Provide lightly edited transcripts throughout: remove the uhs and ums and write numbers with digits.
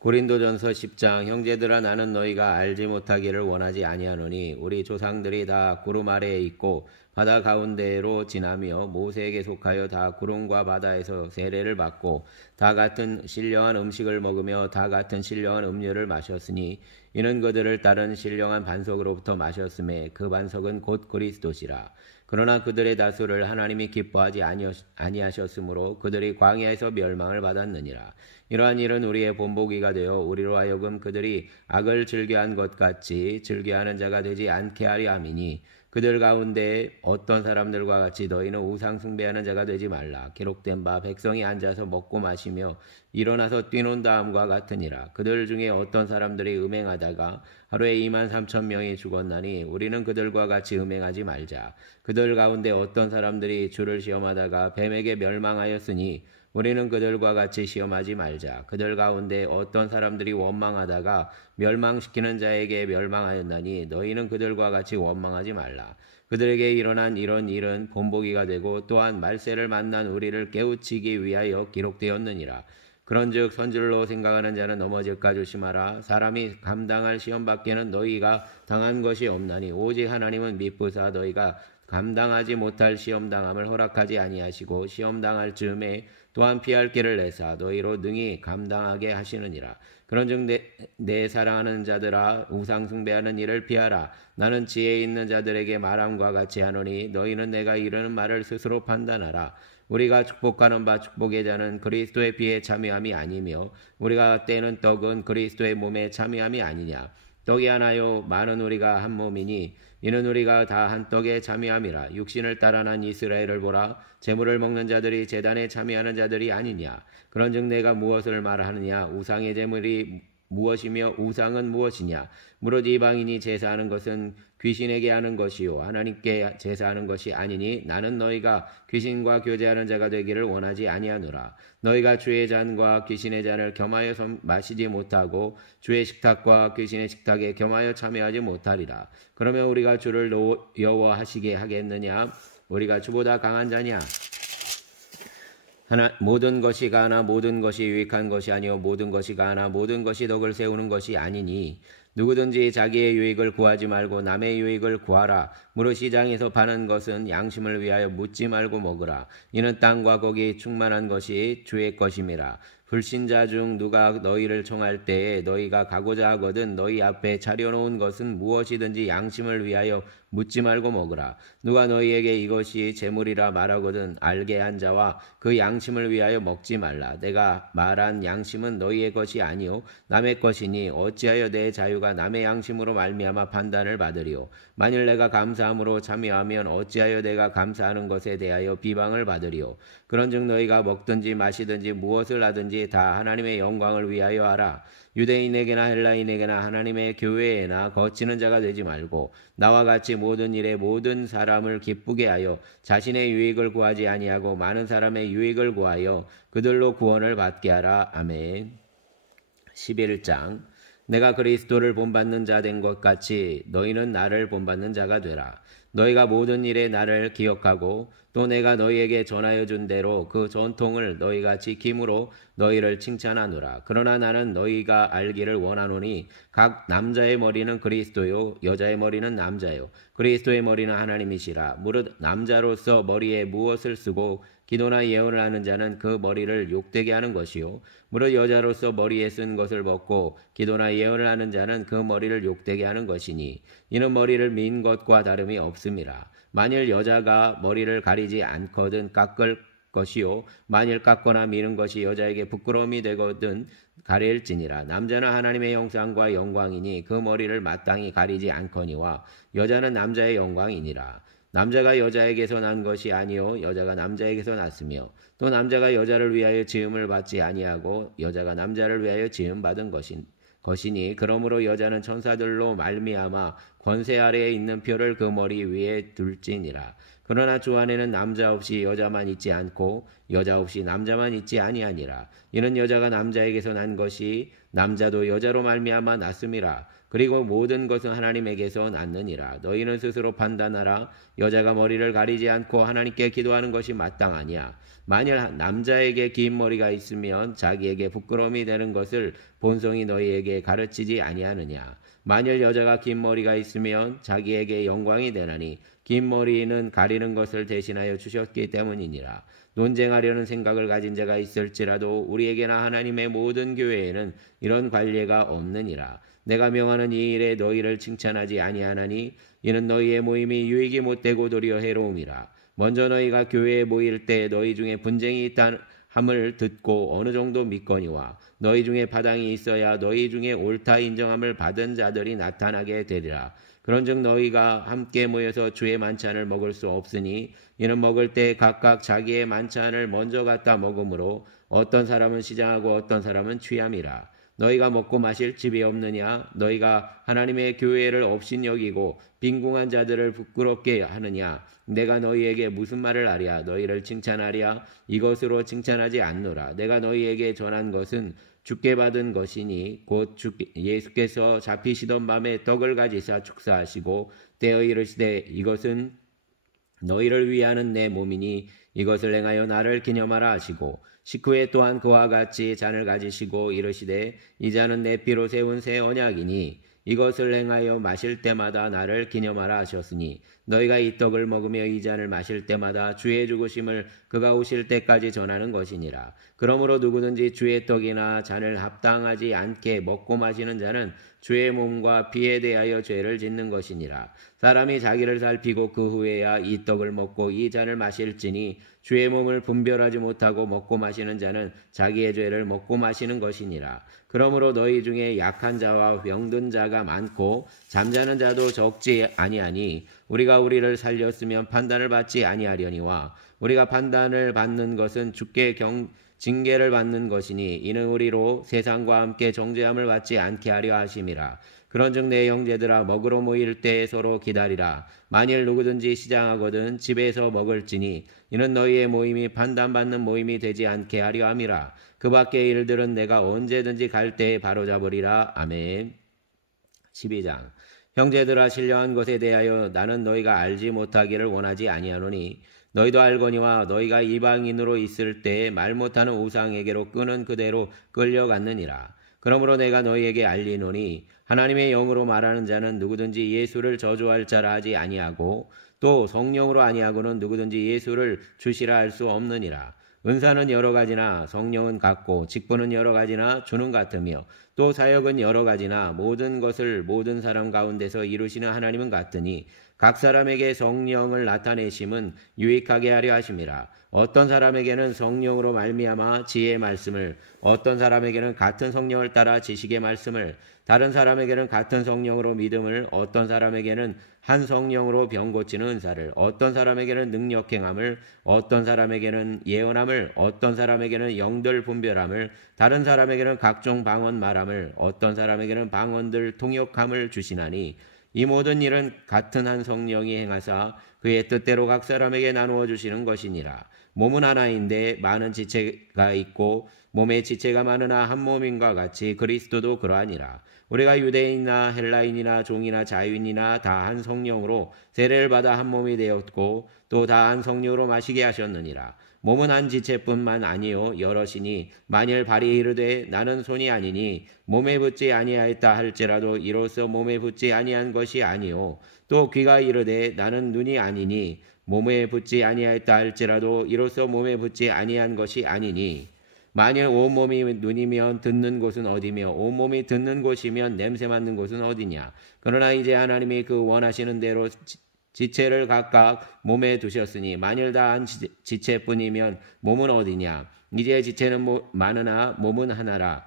고린도전서 10장 형제들아 나는 너희가 알지 못하기를 원하지 아니하노니 우리 조상들이 다 구름 아래에 있고 바다 가운데로 지나며 모세에게 속하여 다 구름과 바다에서 세례를 받고 다 같은 신령한 음식을 먹으며 다 같은 신령한 음료를 마셨으니 이는 그들을 따른 신령한 반석으로부터 마셨음에 그 반석은 곧 그리스도시라. 그러나 그들의 다수를 하나님이 기뻐하지 아니하셨으므로 그들이 광야에서 멸망을 받았느니라. 이러한 일은 우리의 본보기가 되어 우리로 하여금 그들이 악을 즐겨한 것 같이 즐겨하는 자가 되지 않게 하려 함이니 그들 가운데 어떤 사람들과 같이 너희는 우상 숭배하는 자가 되지 말라. 기록된 바 백성이 앉아서 먹고 마시며 일어나서 뛰논 다음과 같으니라. 그들 중에 어떤 사람들이 음행하다가 하루에 23,000명이 죽었나니 우리는 그들과 같이 음행하지 말자. 그들 가운데 어떤 사람들이 주를 시험하다가 뱀에게 멸망하였으니 우리는 그들과 같이 시험하지 말자. 그들 가운데 어떤 사람들이 원망하다가 멸망시키는 자에게 멸망하였나니 너희는 그들과 같이 원망하지 말라. 그들에게 일어난 이런 일은 본보기가 되고 또한 말세를 만난 우리를 깨우치기 위하여 기록되었느니라. 그런즉 선질로 생각하는 자는 넘어질까 조심하라. 사람이 감당할 시험밖에는 너희가 당한 것이 없나니 오직 하나님은 미쁘사 너희가 감당하지 못할 시험당함을 허락하지 아니하시고 시험당할 즈음에 또한 피할 길을 내사 너희로 능히 감당하게 하시느니라. 그런즉 내 사랑하는 자들아 우상 숭배하는 일을 피하라. 나는 지혜 있는 자들에게 말함과 같이 하노니 너희는 내가 이르는 말을 스스로 판단하라. 우리가 축복하는 바 축복의 자는 그리스도의 피에 참여함이 아니며 우리가 떼는 떡은 그리스도의 몸에 참여함이 아니냐. 떡이 하나요 많은 우리가 한 몸이니 이는 우리가 다 한 떡에 참여함이라. 육신을 따라 난 이스라엘을 보라. 제물을 먹는 자들이 제단에 참여하는 자들이 아니냐. 그런즉 내가 무엇을 말하느냐. 우상의 제물이 무엇이며 우상은 무엇이냐. 무릇 이방인이 제사하는 것은 귀신에게 하는 것이요 하나님께 제사하는 것이 아니니 나는 너희가 귀신과 교제하는 자가 되기를 원하지 아니하노라. 너희가 주의 잔과 귀신의 잔을 겸하여 마시지 못하고 주의 식탁과 귀신의 식탁에 겸하여 참여하지 못하리라. 그러면 우리가 주를 여호와하시게 하겠느냐. 우리가 주보다 강한 자냐. 모든 것이 가하나 모든 것이 유익한 것이 아니요 모든 것이 가하나 모든 것이 덕을 세우는 것이 아니니 누구든지 자기의 유익을 구하지 말고 남의 유익을 구하라. 무릇 시장에서 파는 것은 양심을 위하여 묻지 말고 먹으라. 이는 땅과 거기 충만한 것이 주의 것임이라. 불신자 중 누가 너희를 청할 때에 너희가 가고자 하거든 너희 앞에 차려놓은 것은 무엇이든지 양심을 위하여 묻지 말고 먹으라. 누가 너희에게 이것이 재물이라 말하거든 알게 한 자와 그 양심을 위하여 먹지 말라. 내가 말한 양심은 너희의 것이 아니요 남의 것이니 어찌하여 내 자유가 남의 양심으로 말미암아 판단을 받으리요. 만일 내가 감사함으로 참여하면 어찌하여 내가 감사하는 것에 대하여 비방을 받으리요. 그런즉 너희가 먹든지 마시든지 무엇을 하든지 다 하나님의 영광을 위하여 하라. 유대인에게나 헬라인에게나 하나님의 교회에나 거치는 자가 되지 말고 나와 같이 모든 일에 모든 사람을 기쁘게 하여 자신의 유익을 구하지 아니하고 많은 사람의 유익을 구하여 그들로 구원을 받게 하라. 아멘. 11장 내가 그리스도를 본받는 자 된 것 같이 너희는 나를 본받는 자가 되라. 너희가 모든 일에 나를 기억하고 또 내가 너희에게 전하여 준 대로 그 전통을 너희가 지킴으로 너희를 칭찬하노라. 그러나 나는 너희가 알기를 원하노니 각 남자의 머리는 그리스도요 여자의 머리는 남자요 그리스도의 머리는 하나님이시라. 무릇 남자로서 머리에 무엇을 쓰고 기도나 예언을 하는 자는 그 머리를 욕되게 하는 것이요 무릇 여자로서 머리에 쓴 것을 벗고 기도나 예언을 하는 자는 그 머리를 욕되게 하는 것이니 이는 머리를 민 것과 다름이 없음이라. 만일 여자가 머리를 가리지 않거든 깎을 것이요 만일 깎거나 미는 것이 여자에게 부끄러움이 되거든 가릴지니라. 남자는 하나님의 형상과 영광이니 그 머리를 마땅히 가리지 않거니와 여자는 남자의 영광이니라. 남자가 여자에게서 난 것이 아니요 여자가 남자에게서 났으며 또 남자가 여자를 위하여 지음을 받지 아니하고 여자가 남자를 위하여 지음 받은 것이니 그러므로 여자는 천사들로 말미암아 권세 아래에 있는 표를 그 머리 위에 둘지니라. 그러나 주 안에는 남자 없이 여자만 있지 않고 여자 없이 남자만 있지 아니하니라. 이는 여자가 남자에게서 난 것이 남자도 여자로 말미암아 났음이라. 그리고 모든 것은 하나님에게서 났느니라. 너희는 스스로 판단하라. 여자가 머리를 가리지 않고 하나님께 기도하는 것이 마땅하냐. 만일 남자에게 긴 머리가 있으면 자기에게 부끄러움이 되는 것을 본성이 너희에게 가르치지 아니하느냐. 만일 여자가 긴 머리가 있으면 자기에게 영광이 되나니 긴 머리는 가리는 것을 대신하여 주셨기 때문이니라. 논쟁하려는 생각을 가진 자가 있을지라도 우리에게나 하나님의 모든 교회에는 이런 관례가 없느니라. 내가 명하는 이 일에 너희를 칭찬하지 아니하나니 이는 너희의 모임이 유익이 못되고 도리어 해로움이라. 먼저 너희가 교회에 모일 때 너희 중에 분쟁이 있다 함을 듣고 어느 정도 믿거니와 너희 중에 바당이 있어야 너희 중에 옳다 인정함을 받은 자들이 나타나게 되리라. 그런즉 너희가 함께 모여서 주의 만찬을 먹을 수 없으니 이는 먹을 때 각각 자기의 만찬을 먼저 갖다 먹으므로 어떤 사람은 시장하고 어떤 사람은 취함이라. 너희가 먹고 마실 집이 없느냐? 너희가 하나님의 교회를 업신여기고 빈궁한 자들을 부끄럽게 하느냐? 내가 너희에게 무슨 말을 하랴? 너희를 칭찬하랴? 이것으로 칭찬하지 않노라. 내가 너희에게 전한 것은 주께 받은 것이니 곧 예수께서 잡히시던 밤에 떡을 가지사 축사하시고 떼어 이르시되 이것은 너희를 위하는 내 몸이니 이것을 행하여 나를 기념하라 하시고 식후에 또한 그와 같이 잔을 가지시고 이르시되 이 잔은 내 피로 세운 새 언약이니 이것을 행하여 마실 때마다 나를 기념하라 하셨으니 너희가 이 떡을 먹으며 이 잔을 마실 때마다 주의 죽으심을 그가 오실 때까지 전하는 것이니라. 그러므로 누구든지 주의 떡이나 잔을 합당하지 않게 먹고 마시는 자는 주의 몸과 피에 대하여 죄를 짓는 것이니라. 사람이 자기를 살피고 그 후에야 이 떡을 먹고 이 잔을 마실지니 주의 몸을 분별하지 못하고 먹고 마시는 자는 자기의 죄를 먹고 마시는 것이니라. 그러므로 너희 중에 약한 자와 병든 자가 많고 잠자는 자도 적지 아니하니 우리가 우리를 살렸으면 판단을 받지 아니하려니와 우리가 판단을 받는 것은 주께 징계를 받는 것이니 이는 우리로 세상과 함께 정죄함을 받지 않게 하려 하심이라. 그런즉 내 형제들아 먹으러 모일 때 서로 기다리라. 만일 누구든지 시장하거든 집에서 먹을지니 이는 너희의 모임이 판단받는 모임이 되지 않게 하려 함이라. 그 밖의 일들은 내가 언제든지 갈 때에 바로잡으리라. 아멘. 12장. 형제들아 신령한 것에 대하여 나는 너희가 알지 못하기를 원하지 아니하노니 너희도 알거니와 너희가 이방인으로 있을 때에 말 못하는 우상에게로 끄는 그대로 끌려갔느니라. 그러므로 내가 너희에게 알리노니 하나님의 영으로 말하는 자는 누구든지 예수를 저주할 자라 하지 아니하고 또 성령으로 아니하고는 누구든지 예수를 주시라 할 수 없느니라. 은사는 여러 가지나 성령은 같고 직분은 여러 가지나 주는 같으며 또 사역은 여러 가지나 모든 것을 모든 사람 가운데서 이루시는 하나님은 같으니 각 사람에게 성령을 나타내심은 유익하게 하려 하심이라. 어떤 사람에게는 성령으로 말미암아 지혜의 말씀을, 어떤 사람에게는 같은 성령을 따라 지식의 말씀을, 다른 사람에게는 같은 성령으로 믿음을, 어떤 사람에게는 한 성령으로 병 고치는 은사를, 어떤 사람에게는 능력 행함을, 어떤 사람에게는 예언함을, 어떤 사람에게는 영들 분별함을, 다른 사람에게는 각종 방언 말함을, 어떤 사람에게는 방언들 통역함을 주시나니 이 모든 일은 같은 한 성령이 행하사 그의 뜻대로 각 사람에게 나누어 주시는 것이니라. 몸은 하나인데 많은 지체가 있고 몸에 지체가 많으나 한 몸인과 같이 그리스도도 그러하니라. 우리가 유대인이나 헬라인이나 종이나 자유인이나 다 한 성령으로 세례를 받아 한 몸이 되었고 또 다 한 성령으로 마시게 하셨느니라. 몸은 한 지체뿐만 아니요 여럿이니 만일 발이 이르되 나는 손이 아니니 몸에 붙지 아니하였다 할지라도 이로써 몸에 붙지 아니한 것이 아니요 또 귀가 이르되 나는 눈이 아니니 몸에 붙지 아니하였다 할지라도 이로써 몸에 붙지 아니한 것이 아니니 만일 온몸이 눈이면 듣는 곳은 어디며 온몸이 듣는 곳이면 냄새 맡는 곳은 어디냐. 그러나 이제 하나님이 그 원하시는 대로 지체를 각각 몸에 두셨으니 만일 다 한 지체뿐이면 몸은 어디냐. 이제 지체는 많으나 몸은 하나라.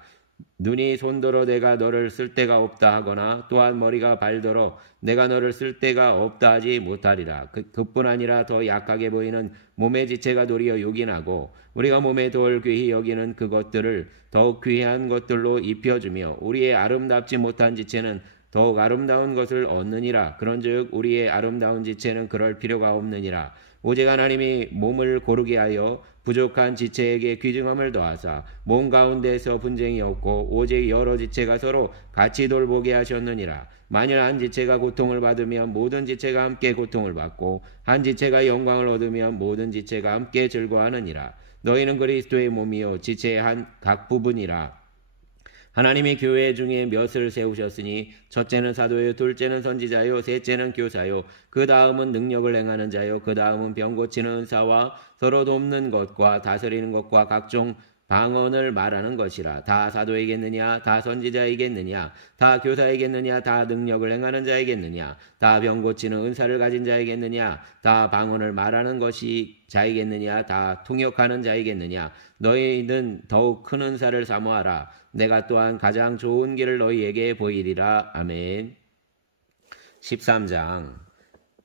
눈이 손더러 내가 너를 쓸 데가 없다 하거나 또한 머리가 발더러 내가 너를 쓸 데가 없다 하지 못하리라. 그뿐 아니라 더 약하게 보이는 몸의 지체가 도리어 요긴하고 우리가 몸에 덜 귀히 여기는 그것들을 더욱 귀한 것들로 입혀주며 우리의 아름답지 못한 지체는 더욱 아름다운 것을 얻느니라. 그런즉 우리의 아름다운 지체는 그럴 필요가 없느니라. 오직 하나님이 몸을 고르게 하여 부족한 지체에게 귀중함을 더하사 몸 가운데서 분쟁이 없고 오직 여러 지체가 서로 같이 돌보게 하셨느니라. 만일 한 지체가 고통을 받으면 모든 지체가 함께 고통을 받고 한 지체가 영광을 얻으면 모든 지체가 함께 즐거워하느니라. 너희는 그리스도의 몸이요 지체의 한 각 부분이라. 하나님이 교회 중에 몇을 세우셨으니 첫째는 사도요, 둘째는 선지자요, 셋째는 교사요, 그 다음은 능력을 행하는 자요, 그 다음은 병 고치는 은사와 서로 돕는 것과 다스리는 것과 각종 방언을 말하는 것이라. 다 사도이겠느냐? 다 선지자이겠느냐? 다 교사이겠느냐? 다 능력을 행하는 자이겠느냐? 다 병 고치는 은사를 가진 자이겠느냐? 다 방언을 말하는 것이 자이겠느냐? 다 통역하는 자이겠느냐? 너희는 더욱 큰 은사를 사모하라. 내가 또한 가장 좋은 길을 너희에게 보이리라. 아멘. 13장.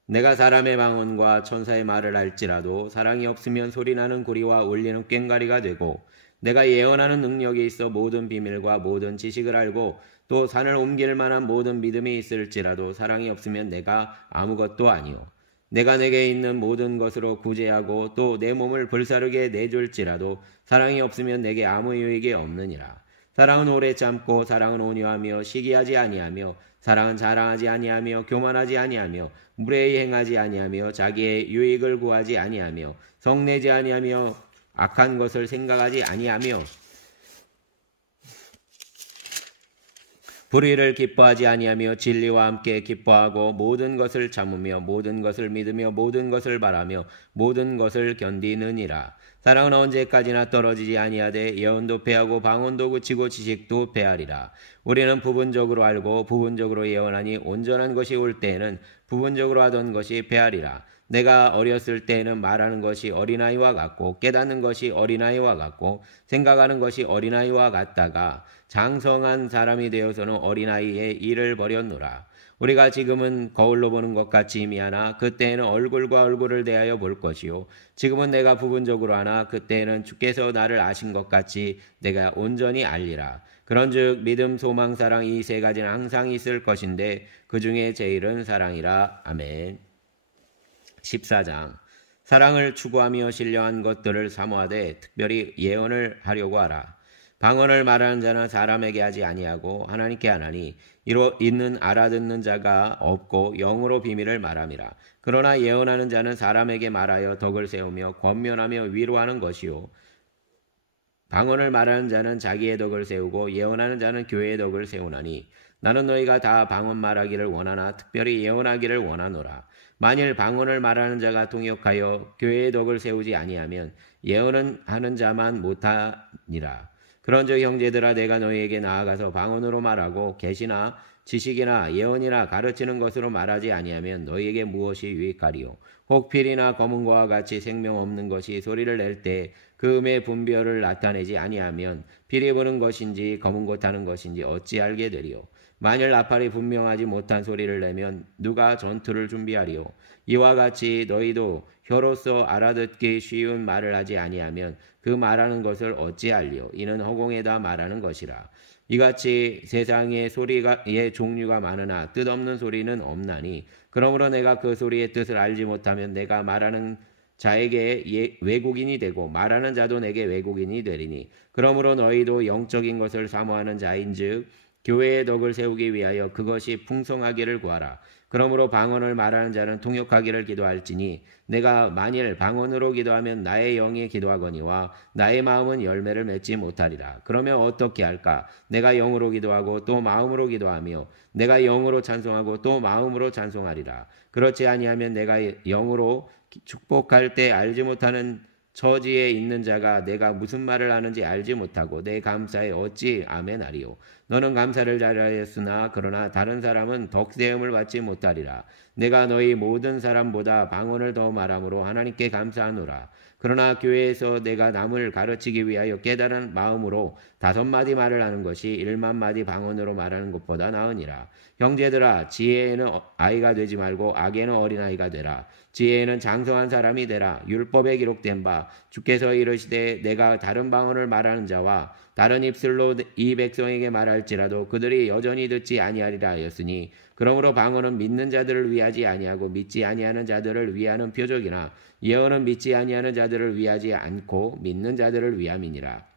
내가 사람의 방언과 천사의 말을 할지라도 사랑이 없으면 소리나는 구리와 울리는 꽹과리가 되고, 내가 예언하는 능력이 있어 모든 비밀과 모든 지식을 알고 또 산을 옮길 만한 모든 믿음이 있을지라도 사랑이 없으면 내가 아무것도 아니요. 내가 내게 있는 모든 것으로 구제하고 또 내 몸을 불사르게 내줄지라도 사랑이 없으면 내게 아무 유익이 없느니라. 사랑은 오래 참고 사랑은 온유하며 시기하지 아니하며 사랑은 자랑하지 아니하며 교만하지 아니하며 무례히 행하지 아니하며 자기의 유익을 구하지 아니하며 성내지 아니하며 악한 것을 생각하지 아니하며 불의를 기뻐하지 아니하며 진리와 함께 기뻐하고 모든 것을 참으며 모든 것을 믿으며 모든 것을 바라며 모든 것을 견디느니라. 사랑은 언제까지나 떨어지지 아니하되 예언도 패하고 방언도 그치고 지식도 패하리라. 우리는 부분적으로 알고 부분적으로 예언하니 온전한 것이 올 때에는 부분적으로 하던 것이 패하리라. 내가 어렸을 때에는 말하는 것이 어린아이와 같고 깨닫는 것이 어린아이와 같고 생각하는 것이 어린아이와 같다가 장성한 사람이 되어서는 어린아이의 일을 버렸노라. 우리가 지금은 거울로 보는 것 같이 미하나 그때에는 얼굴과 얼굴을 대하여 볼 것이요. 지금은 내가 부분적으로 하나 그때에는 주께서 나를 아신 것 같이 내가 온전히 알리라. 그런즉 믿음, 소망, 사랑 이 세 가지는 항상 있을 것인데 그 중에 제일은 사랑이라. 아멘. 14장. 사랑을 추구하며 신령한 것들을 사모하되 특별히 예언을 하려고 하라. 방언을 말하는 자는 사람에게 하지 아니하고 하나님께 하나니 이로 있는 알아듣는 자가 없고 영으로 비밀을 말함이라. 그러나 예언하는 자는 사람에게 말하여 덕을 세우며 권면하며 위로하는 것이요. 방언을 말하는 자는 자기의 덕을 세우고 예언하는 자는 교회의 덕을 세우나니 나는 너희가 다 방언 말하기를 원하나 특별히 예언하기를 원하노라. 만일 방언을 말하는 자가 통역하여 교회의 덕을 세우지 아니하면 예언은 하는 자만 못하니라. 그런즉 형제들아 내가 너희에게 나아가서 방언으로 말하고 계시나 지식이나 예언이나 가르치는 것으로 말하지 아니하면 너희에게 무엇이 유익하리요. 혹 필이나 검은고와 같이 생명 없는 것이 소리를 낼 때 그 음의 분별을 나타내지 아니하면 필이 부는 것인지 검은고 타는 것인지 어찌 알게 되리요. 만일 나팔이 분명하지 못한 소리를 내면 누가 전투를 준비하리요. 이와 같이 너희도 혀로서 알아듣기 쉬운 말을 하지 아니하면 그 말하는 것을 어찌 알리요. 이는 허공에다 말하는 것이라. 이같이 세상에 소리의 종류가 많으나 뜻없는 소리는 없나니 그러므로 내가 그 소리의 뜻을 알지 못하면 내가 말하는 자에게 외국인이 되고 말하는 자도 내게 외국인이 되리니 그러므로 너희도 영적인 것을 사모하는 자인즉 교회의 덕을 세우기 위하여 그것이 풍성하기를 구하라. 그러므로 방언을 말하는 자는 통역하기를 기도할지니 내가 만일 방언으로 기도하면 나의 영이 기도하거니와 나의 마음은 열매를 맺지 못하리라. 그러면 어떻게 할까? 내가 영으로 기도하고 또 마음으로 기도하며 내가 영으로 찬송하고 또 마음으로 찬송하리라. 그렇지 아니하면 내가 영으로 축복할 때 알지 못하는 처지에 있는 자가 내가 무슨 말을 하는지 알지 못하고 내 감사에 어찌 아멘하리요. 너는 감사를 잘하였으나 그러나 다른 사람은 덕세움을 받지 못하리라. 내가 너희 모든 사람보다 방언을 더 말함으로 하나님께 감사하노라. 그러나 교회에서 내가 남을 가르치기 위하여 깨달은 마음으로 5마디 말을 하는 것이 1만마디 방언으로 말하는 것보다 나으니라. 형제들아 지혜에는 아이가 되지 말고 악에는 어린아이가 되라. 지혜에는 장성한 사람이 되라. 율법에 기록된 바 주께서 이르시되 내가 다른 방언을 말하는 자와 다른 입술로 이 백성에게 말할지라도 그들이 여전히 듣지 아니하리라 하였으니 그러므로 방언은 믿는 자들을 위하지 아니하고 믿지 아니하는 자들을 위하는 표적이나 예언은 믿지 아니하는 자들을 위하지 않고 믿는 자들을 위함이니라.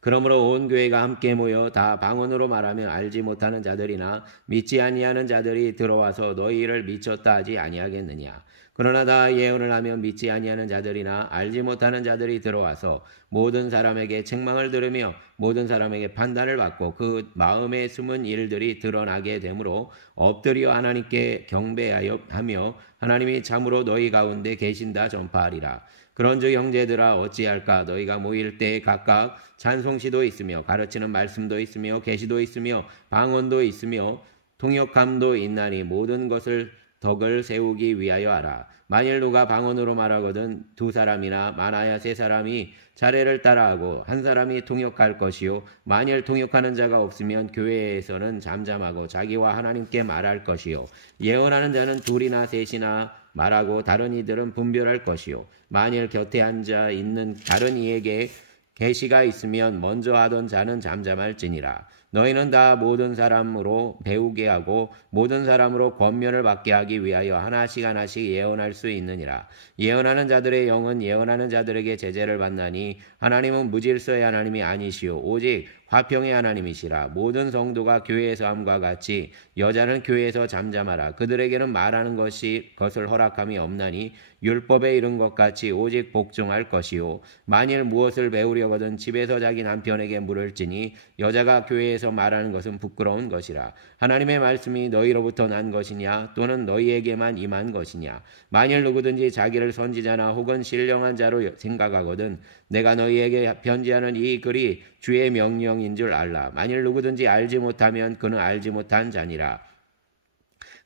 그러므로 온 교회가 함께 모여 다 방언으로 말하며 알지 못하는 자들이나 믿지 아니하는 자들이 들어와서 너희를 미쳤다 하지 아니하겠느냐. 그러나 다 예언을 하며 믿지 아니하는 자들이나 알지 못하는 자들이 들어와서 모든 사람에게 책망을 들으며 모든 사람에게 판단을 받고 그 마음에 숨은 일들이 드러나게 되므로 엎드려 하나님께 경배하며 하나님이 참으로 너희 가운데 계신다 전파하리라. 그런즉 형제들아 어찌할까. 너희가 모일 때에 각각 찬송시도 있으며 가르치는 말씀도 있으며 계시도 있으며 방언도 있으며 통역함도 있나니 모든 것을 덕을 세우기 위하여 하라. 만일 누가 방언으로 말하거든 두 사람이나 많아야 세 사람이 차례를 따라하고 한 사람이 통역할 것이요 만일 통역하는 자가 없으면 교회에서는 잠잠하고 자기와 하나님께 말할 것이요 예언하는 자는 둘이나 셋이나 말하고 다른 이들은 분별할 것이요 만일 곁에 앉아 있는 다른 이에게 계시가 있으면 먼저 하던 자는 잠잠할지니라. 너희는 다 모든 사람으로 배우게 하고 모든 사람으로 권면을 받게 하기 위하여 하나씩 예언할 수 있느니라. 예언하는 자들의 영은 예언하는 자들에게 제재를 받나니 하나님은 무질서의 하나님이 아니시오 오직 화평의 하나님이시라. 모든 성도가 교회에서 함과 같이 여자는 교회에서 잠잠하라. 그들에게는 말하는 것을 허락함이 없나니 율법에 이른 것 같이 오직 복종할 것이요 만일 무엇을 배우려거든 집에서 자기 남편에게 물을지니 여자가 교회에서 말하는 것은 부끄러운 것이라. 하나님의 말씀이 너희로부터 난 것이냐 또는 너희에게만 임한 것이냐. 만일 누구든지 자기를 선지자나 혹은 신령한 자로 생각하거든 내가 너희에게 편지하는 이 글이 주의 명령인 줄 알라. 만일 누구든지 알지 못하면 그는 알지 못한 자니라.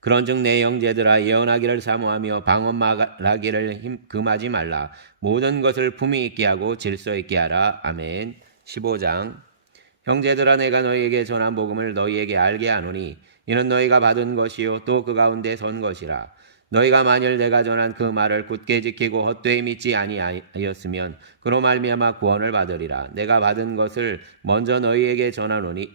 그런즉 내 형제들아 예언하기를 사모하며 방언 말하기를 금하지 말라. 모든 것을 품위 있게 하고 질서 있게 하라. 아멘. 15장 형제들아 내가 너희에게 전한 복음을 너희에게 알게 하노니 이는 너희가 받은 것이요 또 그 가운데 선 것이라. 너희가 만일 내가 전한 그 말을 굳게 지키고 헛되이 믿지 아니하였으면 그로 말미암아 구원을 받으리라. 내가 받은 것을 먼저 너희에게 전하노니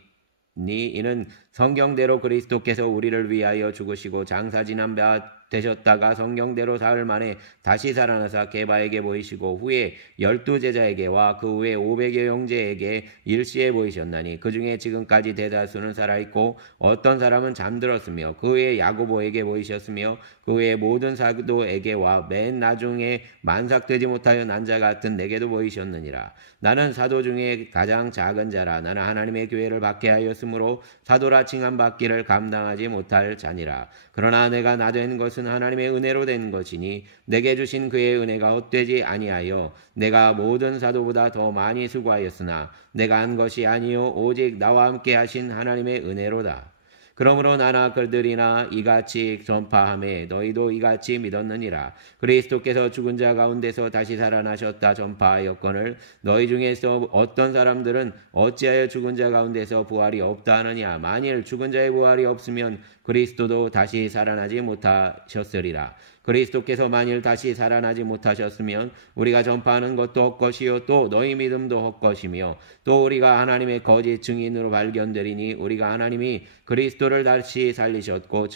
이는 성경대로 그리스도께서 우리를 위하여 죽으시고 장사 지난 바 되셨다가 성경대로 사흘 만에 다시 살아나사 게바에게 보이시고 후에 12제자에게와 그 후에 500여 형제에게 일시에 보이셨나니 그 중에 지금까지 대다수는 살아있고 어떤 사람은 잠들었으며 그 후에 야고보에게 보이셨으며 그 후에 모든 사도에게와 맨 나중에 만삭되지 못하여 난 자 같은 내게도 보이셨느니라. 나는 사도 중에 가장 작은 자라. 나는 하나님의 교회를 받게 하였으므로 사도라 칭함받기를 감당하지 못할 자니라. 그러나 내가 나 된 것은 하나님의 은혜로 된 것이니 내게 주신 그의 은혜가 헛되지 아니하여 내가 모든 사도보다 더 많이 수고하였으나 내가 한 것이 아니요 오직 나와 함께 하신 하나님의 은혜로다. 그러므로 나나 그들이나 이같이 전파하매 너희도 이같이 믿었느니라. 그리스도께서 죽은 자 가운데서 다시 살아나셨다 전파하였거늘 너희 중에서 어떤 사람들은 어찌하여 죽은 자 가운데서 부활이 없다 하느냐. 만일 죽은 자의 부활이 없으면 그리스도도 다시 살아나지 못하셨으리라. 그리스도께서 만일 다시 살아나지 못하셨으면 우리가 전파하는 것도 헛것이요 또 너희 믿음도 헛것이며 또 우리가 하나님의 거짓 증인으로 발견되리니 우리가 하나님이 그리스도를 다시 살리셨고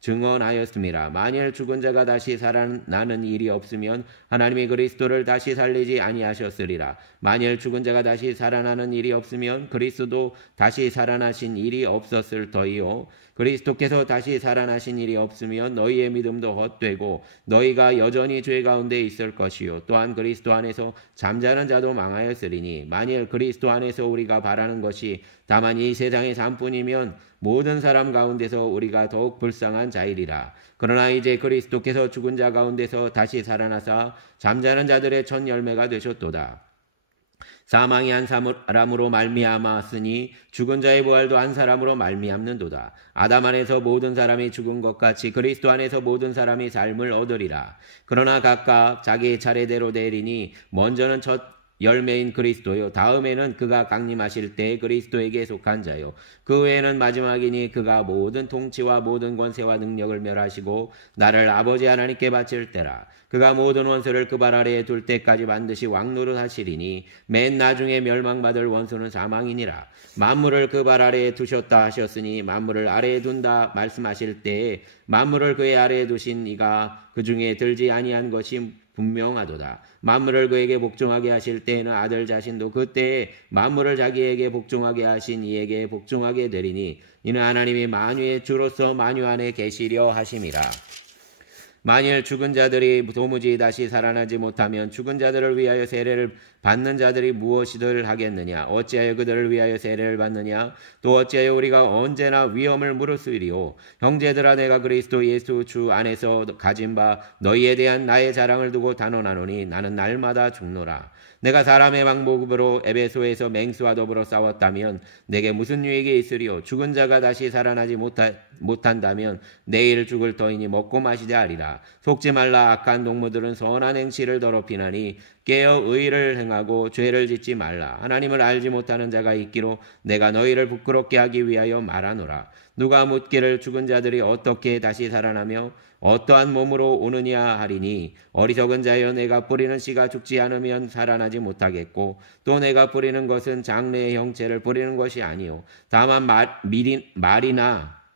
증언하였습니다. 만일 죽은 자가 다시 살아나는 일이 없으면 하나님이 그리스도를 다시 살리지 아니하셨으리라. 만일 죽은 자가 다시 살아나는 일이 없으면 그리스도도 다시 살아나신 일이 없었을 터이요 그리스도께서 다시 살아나신 일이 없으면 너희의 믿음도 헛되고 너희가 여전히 죄 가운데 있을 것이요 또한 그리스도 안에서 잠자는 자도 망하였으리니 만일 그리스도 안에서 우리가 바라는 것이 다만 이 세상의 삶뿐이면 모든 사람 가운데서 우리가 더욱 불쌍한 자이리라. 그러나 이제 그리스도께서 죽은 자 가운데서 다시 살아나사 잠자는 자들의 첫 열매가 되셨도다. 사망이 한 사람으로 말미암았으니 죽은 자의 부활도 한 사람으로 말미암는도다. 아담 안에서 모든 사람이 죽은 것 같이 그리스도 안에서 모든 사람이 삶을 얻으리라. 그러나 각각 자기 차례대로 되리니 먼저는 첫 열매인 그리스도요. 다음에는 그가 강림하실 때 그리스도에게 속한 자요. 그 후에는 마지막이니 그가 모든 통치와 모든 권세와 능력을 멸하시고 나를 아버지 하나님께 바칠 때라. 그가 모든 원수를 그 발 아래에 둘 때까지 반드시 왕노릇 하시리니 맨 나중에 멸망받을 원수는 사망이니라. 만물을 그 발 아래에 두셨다 하셨으니 만물을 아래에 둔다 말씀하실 때에 만물을 그의 아래에 두신 이가 그 중에 들지 아니한 것이 분명하도다. 만물을 그에게 복종하게 하실 때에는 아들 자신도 그때에 만물을 자기에게 복종하게 하신 이에게 복종하게 되리니 이는 하나님이 만유의 주로서 만유 안에 계시려 하심이라. 만일 죽은 자들이 도무지 다시 살아나지 못하면 죽은 자들을 위하여 세례를 받는 자들이 무엇이들 하겠느냐? 어찌하여 그들을 위하여 세례를 받느냐? 또 어찌하여 우리가 언제나 위험을 무릅쓰리오? 형제들아, 내가 그리스도 예수 주 안에서 가진 바 너희에 대한 나의 자랑을 두고 단언하노니 나는 날마다 죽노라. 내가 사람의 방법으로 에베소에서 맹수와 더불어 싸웠다면 내게 무슨 유익이 있으리요? 죽은 자가 다시 살아나지 못한다면 내일 죽을 터이니 먹고 마시자 하리라. 속지 말라. 악한 동무들은 선한 행실을 더럽히나니 깨어 의를 행하고 죄를 짓지 말라. 하나님을 알지 못하는 자가 있기로 내가 너희를 부끄럽게 하기 위하여 말하노라. 누가 묻기를 죽은 자들이 어떻게 다시 살아나며 어떠한 몸으로 오느냐 하리니 어리석은 자여, 내가 뿌리는 씨가 죽지 않으면 살아나지 못하겠고 또 내가 뿌리는 것은 장래의 형체를 뿌리는 것이 아니요 다만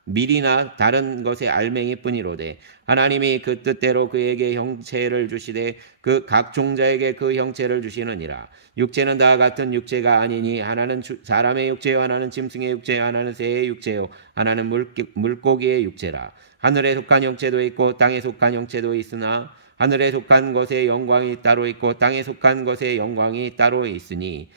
밀이나 다른 것의 알맹이뿐이로되 하나님이 그 뜻대로 그에게 형체를 주시되 그 각 종자에게 그 형체를 주시느니라. 육체는 다 같은 육체가 아니니 하나는 사람의 육체요, 하나는 짐승의 육체요, 하나는 새의 육체요, 하나는 물고기의 육체라. 하늘에 속한 형체도 있고 땅에 속한 형체도 있으나 하늘에 속한 것의 영광이 따로 있고 땅에 속한 것의 영광이 따로 있으니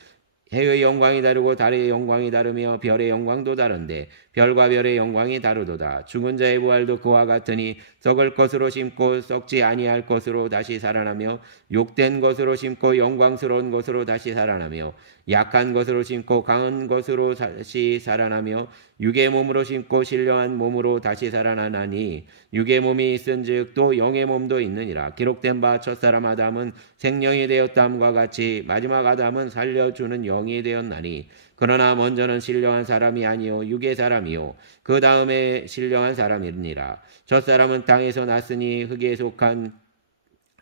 해의 영광이 다르고 달의 영광이 다르며 별의 영광도 다른데 별과 별의 영광이 다르도다. 죽은 자의 부활도 그와 같으니 썩을 것으로 심고 썩지 아니할 것으로 다시 살아나며 욕된 것으로 심고 영광스러운 것으로 다시 살아나며 약한 것으로 심고 강한 것으로 다시 살아나며 육의 몸으로 심고 신령한 몸으로 다시 살아나나니 육의 몸이 있은즉 또 영의 몸도 있느니라. 기록된 바 첫사람 아담은 생명이 되었다함과 같이 마지막 아담은 살려주는 영이 되었나니 그러나 먼저는 신령한 사람이 아니요 육의 사람이요 그 다음에 신령한 사람이니라. 첫사람은 땅에서 났으니 흙에 속한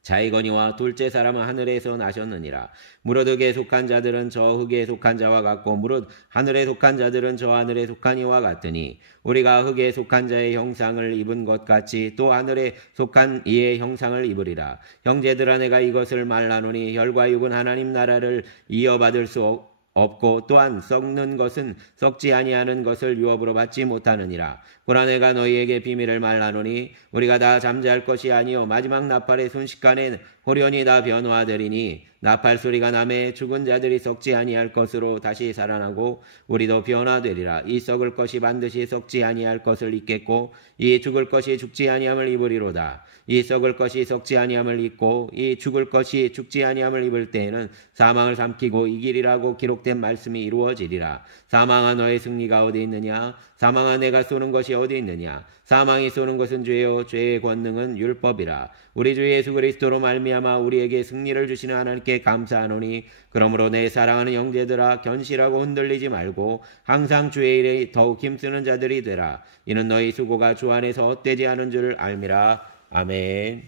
자이거니와 둘째 사람은 하늘에서 나셨느니라. 무릇 흙에 속한 자들은 저 흙에 속한 자와 같고 무릇 하늘에 속한 자들은 저 하늘에 속한 이와 같으니 우리가 흙에 속한 자의 형상을 입은 것 같이 또 하늘에 속한 이의 형상을 입으리라. 형제들아, 내가 이것을 말하노니 혈과 육은 하나님 나라를 이어받을 수 없고 또한 썩는 것은 썩지 아니하는 것을 유업으로 받지 못하느니라. 보라, 내가 너희에게 비밀을 말하노니 우리가 다 잠잘 것이 아니요 마지막 나팔의 순식간에 호련히 다 변화되리니 나팔 소리가 나매 죽은 자들이 썩지 아니할 것으로 다시 살아나고 우리도 변화되리라. 이 썩을 것이 반드시 썩지 아니할 것을 입겠고 이 죽을 것이 죽지 아니함을 입으리로다. 이 썩을 것이 썩지 아니함을 입고 이 죽을 것이 죽지 아니함을 입을 때에는 사망을 삼키고 이기리라고 기록된 말씀이 이루어지리라. 사망아, 너의 승리가 어디 있느냐? 사망아, 내가 쏘는 것이 어디 있느냐? 사망이 쏘는 것은 죄요 죄의 권능은 율법이라. 우리 주 예수 그리스도로 말미암아 우리에게 승리를 주시는 하나님께 감사하노니 그러므로 내 사랑하는 형제들아, 견실하고 흔들리지 말고 항상 주의 일에 더욱 힘쓰는 자들이 되라. 이는 너희 수고가 주 안에서 헛되지 않은 줄 알미라. 아멘.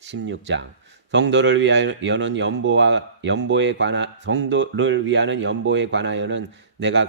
16장. 성도를 위하여는 성도를 위하는 연보에 관하여는 내가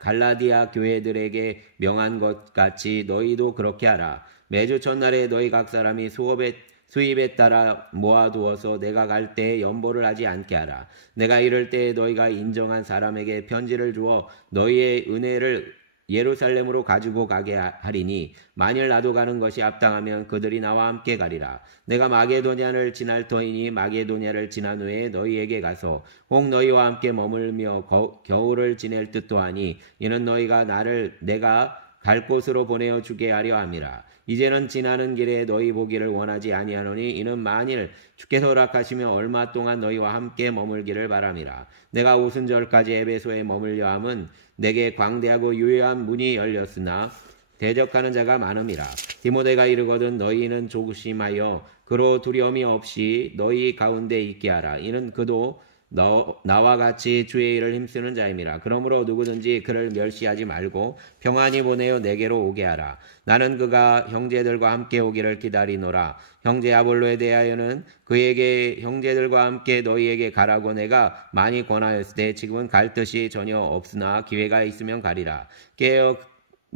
갈라디아 교회들에게 명한 것 같이 너희도 그렇게 하라. 매주 첫날에 너희 각 사람이 수입에 따라 모아두어서 내가 갈 때에 연보를 하지 않게 하라. 내가 이럴 때에 너희가 인정한 사람에게 편지를 주어 너희의 은혜를 예루살렘으로 가지고 가게 하리니 만일 나도 가는 것이 합당하면 그들이 나와 함께 가리라. 내가 마게도냐를 지날 터이니 마게도냐를 지난 후에 너희에게 가서 혹 너희와 함께 머물며 겨울을 지낼 듯도 하니 이는 너희가 나를 내가 갈 곳으로 보내어 주게 하려 함이라. 이제는 지나는 길에 너희 보기를 원하지 아니하노니 이는 만일 주께서 허락하시며 얼마 동안 너희와 함께 머물기를 바람이라. 내가 오순절까지 에베소에 머물려 함은 내게 광대하고 유효한 문이 열렸으나 대적하는 자가 많음이라. 디모데가 이르거든 너희는 조심하여 그로 두려움이 없이 너희 가운데 있게 하라. 이는 그도 나와 같이 주의 일을 힘쓰는 자임이라. 그러므로 누구든지 그를 멸시하지 말고 평안히 보내어 내게로 오게 하라. 나는 그가 형제들과 함께 오기를 기다리노라. 형제 아볼로에 대하여는 그에게 형제들과 함께 너희에게 가라고 내가 많이 권하였을 때 지금은 갈 뜻이 전혀 없으나 기회가 있으면 가리라. 깨어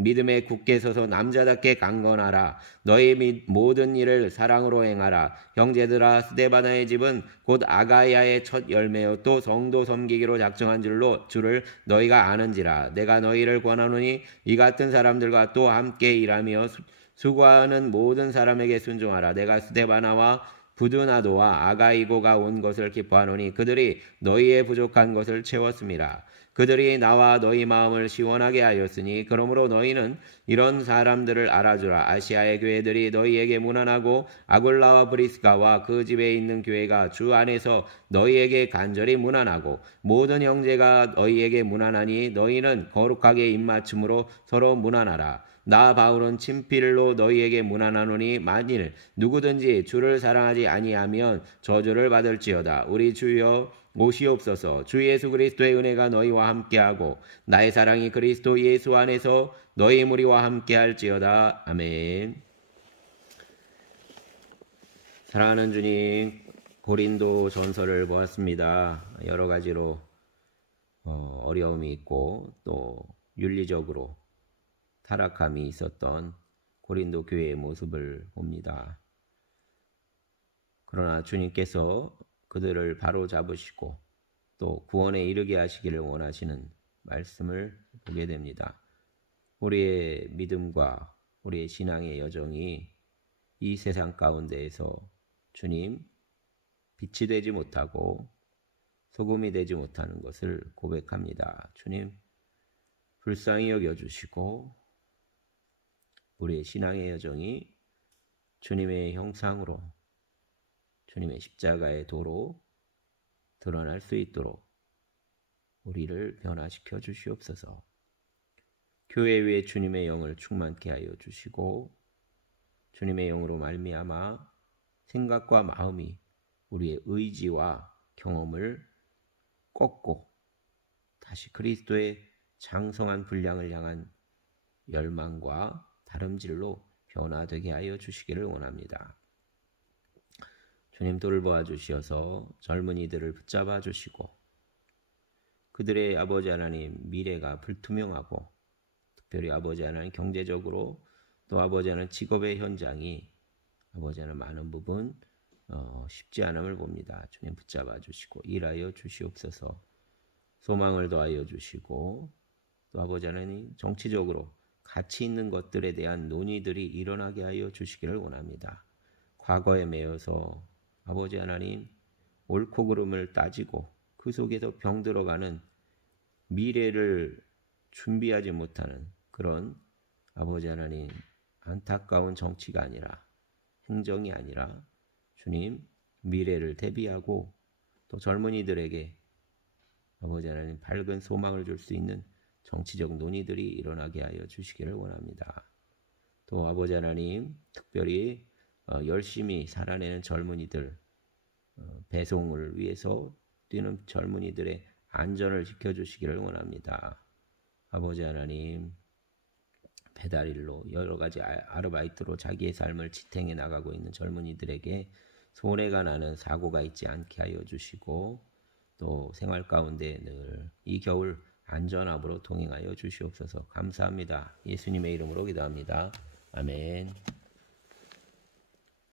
믿음에 굳게 서서 남자답게 강건하라. 너희 모든 일을 사랑으로 행하라. 형제들아, 스데바나의 집은 곧 아가야의 첫 열매요 또 성도 섬기기로 작정한 줄을 너희가 아는지라. 내가 너희를 권하노니 이 같은 사람들과 또 함께 일하며 수고하는 모든 사람에게 순종하라. 내가 스데바나와 부드나도와 아가이고가 온 것을 기뻐하노니 그들이 너희의 부족한 것을 채웠음이라. 그들이 나와 너희 마음을 시원하게 하였으니 그러므로 너희는 이런 사람들을 알아주라. 아시아의 교회들이 너희에게 무난하고 아굴라와 브리스가와 그 집에 있는 교회가 주 안에서 너희에게 간절히 무난하고 모든 형제가 너희에게 무난하니 너희는 거룩하게 입맞춤으로 서로 무난하라. 나 바울은 친필로 너희에게 무난하노니 만일 누구든지 주를 사랑하지 아니하면 저주를 받을지어다. 우리 주여 오시옵소서. 주 예수 그리스도의 은혜가 너희와 함께하고 나의 사랑이 그리스도 예수 안에서 너희 무리와 함께할지어다. 아멘. 사랑하는 주님, 고린도 전서를 보았습니다. 여러 가지로 어려움이 있고 또 윤리적으로 타락함이 있었던 고린도 교회의 모습을 봅니다. 그러나 주님께서 그들을 바로 잡으시고 또 구원에 이르게 하시기를 원하시는 말씀을 보게 됩니다. 우리의 믿음과 우리의 신앙의 여정이 이 세상 가운데에서 주님 빛이 되지 못하고 소금이 되지 못하는 것을 고백합니다. 주님 불쌍히 여겨주시고 우리의 신앙의 여정이 주님의 형상으로 주님의 십자가의 도로 드러날 수 있도록 우리를 변화시켜 주시옵소서. 교회 위에 주님의 영을 충만케 하여 주시고 주님의 영으로 말미암아 생각과 마음이 우리의 의지와 경험을 꺾고 다시 그리스도의 장성한 분량을 향한 열망과 다름질로 변화되게 하여 주시기를 원합니다. 주님 돌보아 주시어서 젊은이들을 붙잡아 주시고 그들의 아버지 하나님 미래가 불투명하고 특별히 아버지 하나님 경제적으로 또 아버지 하나님 직업의 현장이 아버지 하나님 많은 부분 쉽지 않음을 봅니다. 주님 붙잡아 주시고 일하여 주시옵소서. 소망을 더하여 주시고 또 아버지 하나님 정치적으로 가치 있는 것들에 대한 논의들이 일어나게 하여 주시기를 원합니다. 과거에 매여서 아버지 하나님 옳고 그름을 따지고 그 속에서 병들어가는 미래를 준비하지 못하는 그런 아버지 하나님 안타까운 정치가 아니라 행정이 아니라 주님 미래를 대비하고 또 젊은이들에게 아버지 하나님 밝은 소망을 줄 수 있는 정치적 논의들이 일어나게 하여 주시기를 원합니다. 또 아버지 하나님 특별히 열심히 살아내는 젊은이들 배송을 위해서 뛰는 젊은이들의 안전을 지켜주시기를 원합니다. 아버지 하나님 배달일로 여러 가지 아르바이트로 자기의 삶을 지탱해 나가고 있는 젊은이들에게 손해가 나는 사고가 있지 않게 하여 주시고 또 생활 가운데 늘 이 겨울 안전함으로 동행하여 주시옵소서. 감사합니다. 예수님의 이름으로 기도합니다. 아멘.